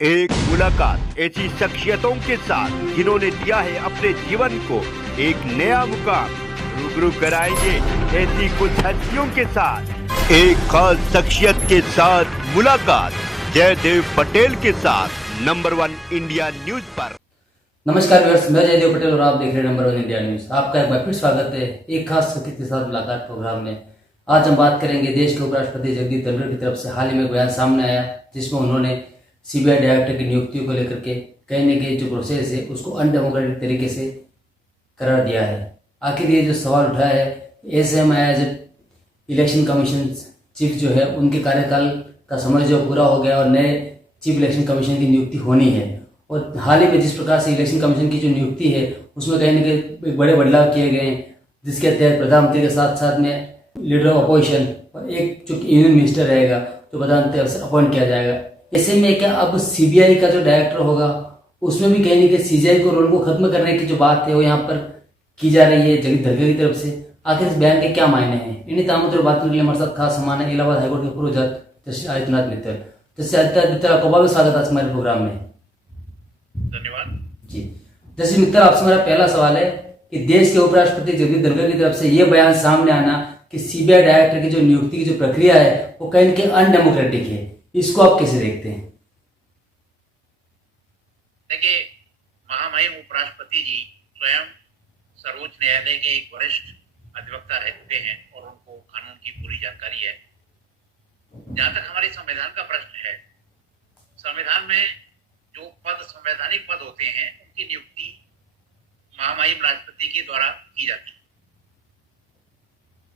एक मुलाकात ऐसी शख्सियतों के साथ जिन्होंने दिया है अपने जीवन को एक नया मुकाम। रूबरू कराएंगे ऐसी कुछ हस्तियों के साथ एक खास शख्सियत के साथ मुलाकात जयदेव पटेल के साथ नंबर 1 इंडिया न्यूज पर। नमस्कार व्यूअर्स, मैं जयदेव पटेल और आप देख रहे हैं नंबर 1 इंडिया न्यूज। आपका एक बार फिर स्वागत है एक खास शख्सियत के साथ मुलाकात प्रोग्राम में। आज हम बात करेंगे देश के उपराष्ट्रपति जगदीप धनखड़ की तरफ से हाल ही में बयान सामने आया जिसमें उन्होंने सीबीआई डायरेक्टर की नियुक्तियों को लेकर के कहीं न कहीं जो प्रोसेस है उसको अनडेमोक्रेटिक तरीके से करार दिया है। आखिर ये जो सवाल उठाया है, ऐसे में आया जब इलेक्शन कमीशन चीफ जो है उनके कार्यकाल का समय जो पूरा हो गया और नए चीफ इलेक्शन कमीशन की नियुक्ति होनी है, और हाल ही में जिस प्रकार से इलेक्शन कमीशन की जो नियुक्ति है उसमें कहीं न कहीं एक बड़े बदलाव किए गए हैं, जिसके तहत प्रधानमंत्री के साथ साथ में लीडर ऑफ अपोजिशन और एक जो यूनियन मिनिस्टर रहेगा तो प्रधानमंत्री से अपॉइंट किया जाएगा। ऐसे में क्या अब सीबीआई का जो डायरेक्टर होगा उसमें भी कहीं न कहीं सीबीआई को रोल को खत्म करने की जो बात है वो यहाँ पर की जा रही है जगदीप धनखड़ की तरफ से। आखिर इस बयान के क्या मायने हैं, इन्हीं तमाम तरह बात करने के लिए हमारे साथ खास मेहमान है इलाहाबाद हाईकोर्ट के पूर्व जज जस्टिस आदित्यनाथ मित्तल। जस्टिस आदित्यनाथ मित्तल, आपका बहुत स्वागत है हमारे प्रोग्राम में। धन्यवाद जी जस्टिस मित्तल, आपसे मेरा पहला सवाल है कि देश के उपराष्ट्रपति जगदीप धनखड़ की तरफ से ये बयान सामने आना कि सीबीआई डायरेक्टर की जो नियुक्ति की जो प्रक्रिया है वो कहीं न कहीं अनडेमोक्रेटिक है, इसको आप कैसे देखते हैं? देखिए, महामहिम उपराष्ट्रपति जी स्वयं सर्वोच्च न्यायालय के एक वरिष्ठ अधिवक्ता रहते हैं और उनको कानून की पूरी जानकारी है। जहां तक हमारे संविधान का प्रश्न है, संविधान में जो पद संवैधानिक पद होते हैं उनकी नियुक्ति महामहिम राष्ट्रपति के द्वारा की जाती है।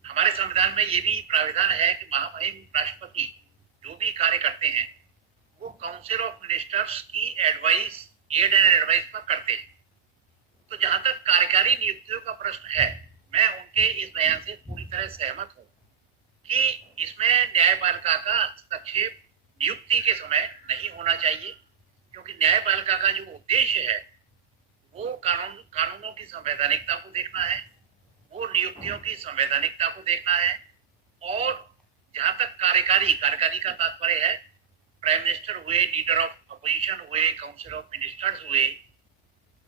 हमारे संविधान में ये भी प्राविधान है कि महामहिम राष्ट्रपति जो भी कार्य करते हैं वो काउंसिल ऑफ मिनिस्टर्स की एड एंड एडवाइस पर करते हैं। तो जहां तक कार्यकारी नियुक्तियों का प्रश्न है, मैं उनके इस बयान से पूरी तरह सहमत हूं कि इसमें न्यायपालिका का हस्तक्षेप नियुक्ति के समय नहीं होना चाहिए, क्योंकि न्यायपालिका का जो उद्देश्य है वो कानूनों की संवैधानिकता को देखना है, वो नियुक्तियों की संवैधानिकता को देखना है। और जहां तक कार्यकारी का तात्पर्य है प्राइम मिनिस्टर हुए, लीडर ऑफ अपोजिशन हुए, काउंसिल ऑफ मिनिस्टर्स हुए,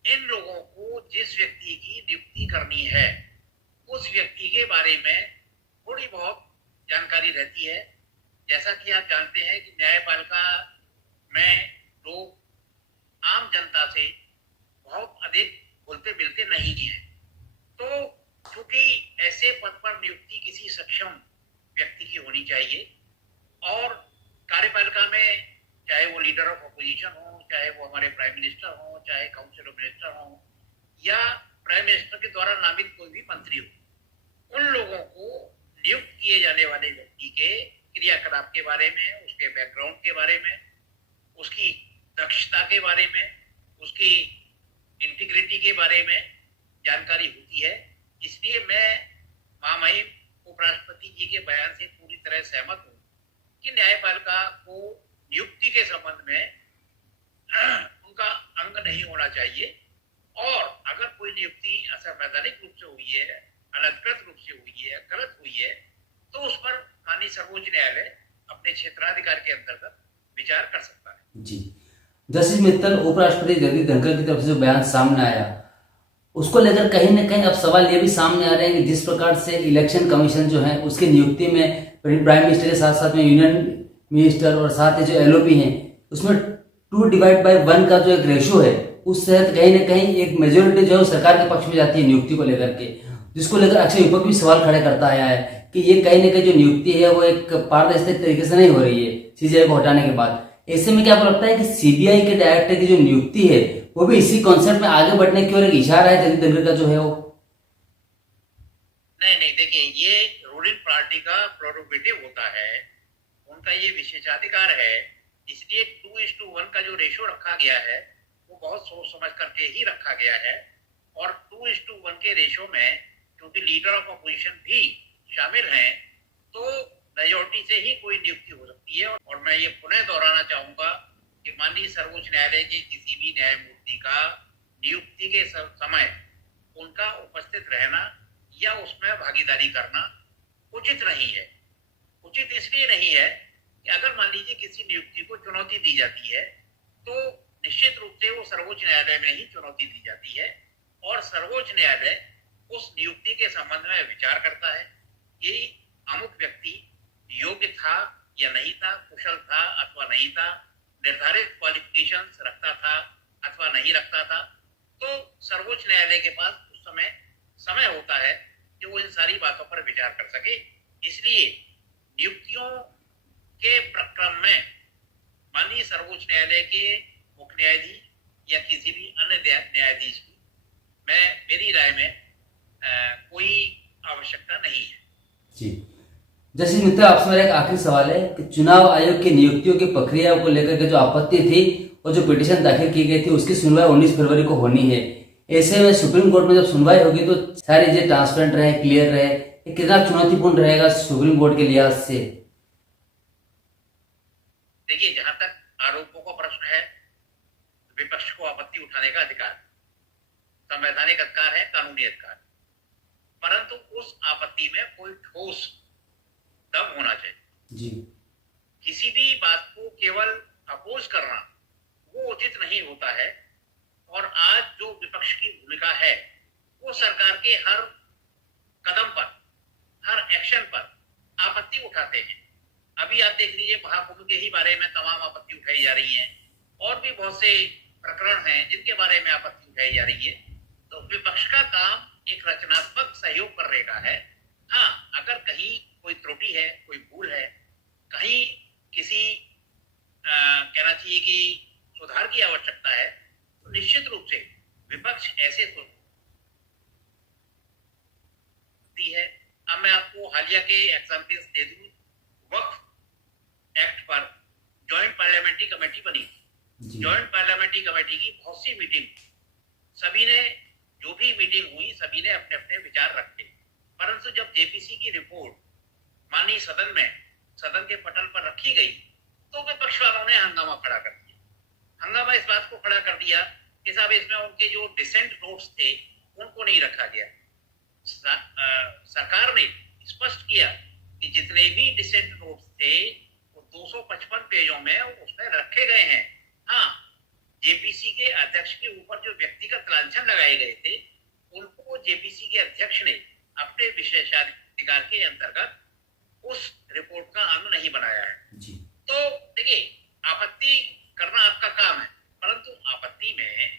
इन लोगों को जिस व्यक्ति की नियुक्ति करनी है उस व्यक्ति के बारे में थोड़ी बहुत जानकारी रहती है। जैसा कि आप जानते हैं कि न्यायपालिका में लोग आम जनता से बहुत अधिक घुलते मिलते नहीं है। तो चूंकि ऐसे पद पर नियुक्ति किसी सक्षम व्यक्ति की होनी चाहिए, और कार्यपालिका में चाहे वो लीडर ऑफ अपोजिशन हो, चाहे वो हमारे प्राइम मिनिस्टर हो, चाहे काउंसिल ऑफ मिनिस्टर हो, या प्राइम मिनिस्टर के द्वारा नामित कोई भी मंत्री हो, उन लोगों को नियुक्त किए जाने वाले व्यक्ति के क्रियाकलाप के बारे में, उसके बैकग्राउंड के बारे में, उसकी दक्षता के बारे में, उसकी इंटीग्रिटी के बारे में जानकारी होती है। इसलिए मैं महामहिम उपराष्ट्रपति जी के बयान से पूरी तरह सहमत हूँ कि न्यायपालिका को नियुक्ति के संबंध में उनका अंग नहीं होना चाहिए, और अगर कोई नियुक्ति असंवैधानिक रूप से हुई है, अनधिकृत रूप से हुई है, गलत हुई है, तो उस पर माननीय सर्वोच्च न्यायालय अपने क्षेत्राधिकार के अंतर्गत विचार कर सकता है। जी जस्टिस मित्तल, उपराष्ट्रपति जगदीप धनखड़ की तरफ से जो बयान सामने आया उसको लेकर कहीं न कहीं अब सवाल ये भी सामने आ रहे हैं कि जिस प्रकार से इलेक्शन कमीशन जो है उसकी नियुक्ति में प्राइम मिनिस्टर के साथ साथ में यूनियन मिनिस्टर और साथ ही जो एलओपी हैं उसमें 2/1 का जो एक रेशियो है उस तहत कहीं न कहीं एक मेजोरिटी जो है सरकार के पक्ष में जाती है नियुक्ति को लेकर के, जिसको लेकर अक्षय विपक्ष भी सवाल खड़े करता आया है कि ये कहीं न कहीं जो नियुक्ति है वो एक पारदर्शी तरीके से नहीं हो रही है सीबीआई को हटाने के बाद। ऐसे में क्या आपको लगता है कि सीबीआई के डायरेक्टर की जो नियुक्ति है वो भी इसी कॉन्सेप्ट में आगे बढ़ने की ओर एक इशारा है जगदीप धनखड़ का जो है वो? नहीं, देखिए, ये रूलिंग पार्टी का प्रोरोगेटिव होता है, उनका ये विशेषाधिकार है। इसलिए 2:1 का जो रेशियो रखा गया है वो बहुत सोच समझ करके ही रखा गया है। और 2:1 के रेशियो में क्योंकि लीडर ऑफ अपोजिशन भी शामिल हैं, तो मेजोरिटी से ही कोई नियुक्ति हो सकती है। और मैं ये पुनः दोहराना चाहूंगा कि माननीय सर्वोच्च न्यायालय के किसी भी न्यायमूर्ति का नियुक्ति के समय उनका उपस्थित रहना या उसमें भागीदारी करना उचित नहीं है। उचित इसलिए नहीं है कि अगर मान लीजिए किसी नियुक्ति को चुनौती दी जाती है तो निश्चित रूप से वो सर्वोच्च न्यायालय में ही चुनौती दी जाती है और सर्वोच्च न्यायालय उस नियुक्ति के संबंध में विचार करता है कि अमुक व्यक्ति योग्य था या नहीं था, कुशल था अथवा नहीं था, निर्धारित क्वालिफिकेशंस रखता था अथवा नहीं रखता था। तो सर्वोच्च न्यायालय के पास उस समय होता है कि वो इन सारी बातों पर विचार कर सके। इसलिए नियुक्तियों के प्रक्रम में माननीय सर्वोच्च न्यायालय के मुख्य न्यायाधीश या किसी भी अन्य न्यायाधीश की मेरी राय में कोई आवश्यकता नहीं है। जी, जैसे मित्र आपसे मेरा एक आखिरी सवाल है कि चुनाव आयोग की नियुक्तियों की प्रक्रिया को लेकर के जो आपत्ति थी और जो पिटीशन दाखिल की गई थी उसकी सुनवाई 19 फरवरी को होनी है। ऐसे में सुप्रीम कोर्ट में जब सुनवाई होगी तो सारी चीजें ट्रांसपेरेंट रहे, क्लियर रहे, ये कितना चुनौतीपूर्ण रहेगा सुप्रीम कोर्ट के लिहाज से? देखिए, जहां तक आरोपों का प्रश्न है, विपक्ष को आपत्ति उठाने का अधिकार, संवैधानिक अधिकार है, कानूनी अधिकार, परंतु उस आपत्ति में कोई ठोस दम होना चाहिए। जी, किसी भी बात को केवल अपोज करना वो उचित नहीं होता है। और आज जो विपक्ष की भूमिका है वो सरकार के हर कदम पर, हर एक्शन पर आपत्ति उठाते हैं। अभी आप देख लीजिए, महाकुंभ के ही बारे में तमाम आपत्ति उठाई जा रही है और भी बहुत से प्रकरण हैं जिनके बारे में आपत्ति उठाई जा रही है। तो विपक्ष का काम एक रचनात्मक सहयोग करने का है। हाँ, अगर कहीं कोई त्रुटि है, कोई भूल है, कहीं किसी कहना चाहिए कि सुधार की आवश्यकता है, तो निश्चित रूप से विपक्ष ऐसे है। अब मैं आपको हालिया के एग्जाम्पल्स दे दूं। वक्फ एक्ट पर जॉइंट पार्लियामेंट्री कमेटी बनी। जॉइंट पार्लियामेंट्री कमेटी की बहुत सी मीटिंग, सभी ने जो भी मीटिंग हुई सभी ने अपने अपने विचार रखे, परंतु जब जेपीसी की रिपोर्ट माननीय सदन के पटल पर रखी गई तो विपक्ष वालों ने हंगामा खड़ा कर दिया। हंगामा इस बात को खड़ा कर दिया कि साहब इसमें उनके जो डिसेंट नोट्स थे उनको नहीं रखा गया। सरकार ने स्पष्ट किया कि जितने भी डिसेंट नोट्स थे वो 255 पेजों में उसमें रखे गए हैं। हाँ, जेपीसी के अध्यक्ष के ऊपर जो व्यक्तिगत लांछन लगाए गए थे उनको जेपीसी के अध्यक्ष ने अपने विशेषाधिकार के अंतर्गत उस रिपोर्ट का अंग नहीं बनाया है। जी। तो देखिए, आपत्ति करना आपका काम है, परंतु आपत्ति में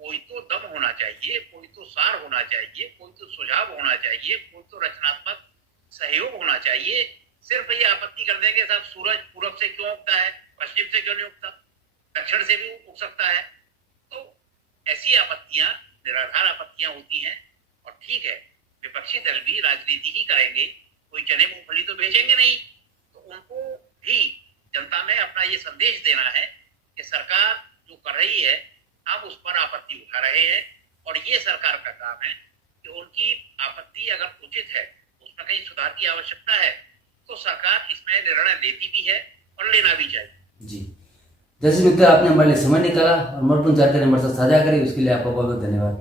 कोई तो दम होना चाहिए, कोई तो सार होना चाहिए, कोई तो सुझाव होना चाहिए, कोई तो रचनात्मक सहयोग होना चाहिए। सिर्फ ये आपत्ति कर देंगे साहब सूरज पूरब से क्यों उगता है, पश्चिम से क्यों नहीं उगता, दक्षिण से भी उग सकता है। तो ऐसी आपत्तियां निराधार आपत्तियां होती हैं। और ठीक है, विपक्षी दल भी राजनीति ही करेंगे, कोई चने मूंगफली तो बेचेंगे नहीं। तो उनको भी जनता में अपना ये संदेश देना है कि सरकार जो कर रही है हम उस पर आपत्ति उठा रहे हैं और ये सरकार का काम है कि उनकी आपत्ति अगर उचित है, उसमें कहीं सुधार की आवश्यकता है, तो सरकार इसमें निर्णय लेती भी है और लेना भी चाहिए। जी, जैसे मित्र आपने हमारे लिए समय निकाला और महत्वपूर्ण जानकारी हमारे साथ साझा करी, उसके लिए आपका बहुत बहुत धन्यवाद।